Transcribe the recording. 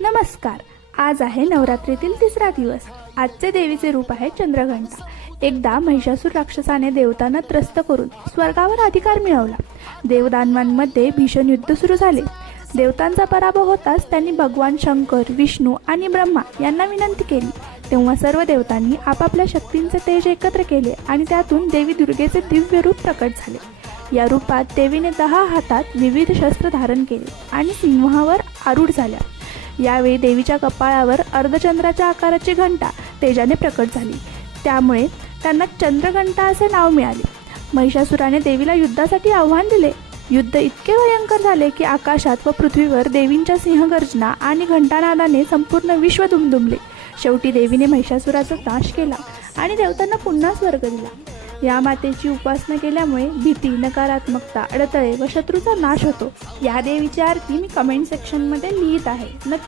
नमस्कार. आज आहे नवरात्रीतील तिसरा दिवस. आजचे देवीचे रूप आहे चंद्रघंटा. एकदा महिषासूर राक्षसाने देवतांना त्रस्त करून स्वर्गावर अधिकार मिळवला. देवदानवांमध्ये भीषण युद्ध सुरू झाले. देवतांचा पराभव होताच त्यांनी भगवान शंकर, विष्णू आणि ब्रह्मा यांना विनंती केली. तेव्हा सर्व देवतांनी आपापल्या शक्तींचे तेज एकत्र केले आणि त्यातून देवी दुर्गेचे दिव्य रूप प्रकट झाले. या रूपात देवीने 10 हातात विविध शस्त्र धारण केले आणि सिंहावर आरूढ झाल्या. यावेळी देवीच्या कपाळावर अर्धचंद्राच्या आकाराची घंटा तेजाने प्रकट झाली. त्यामुळे त्यांना चंद्रघंटा असे नाव मिळाले. महिषासुराने देवीला युद्धासाठी आव्हान दिले. युद्ध इतके भयंकर झाले की आकाशात व पृथ्वीवर देवींच्या सिंहगर्जना आणि घंटानादाने संपूर्ण विश्व दुमदुमले. शेवटी देवीने महिषासुराचा नाश केला आणि देवतांना पुन्हा स्वर्ग दिला. या मातेची उपासना केल्यामुळे भीती, नकारात्मकता, अडथळे व शत्रूचा नाश होतो. या देवीची आरती मी कमेंट सेक्शनमध्ये लिहित आहे.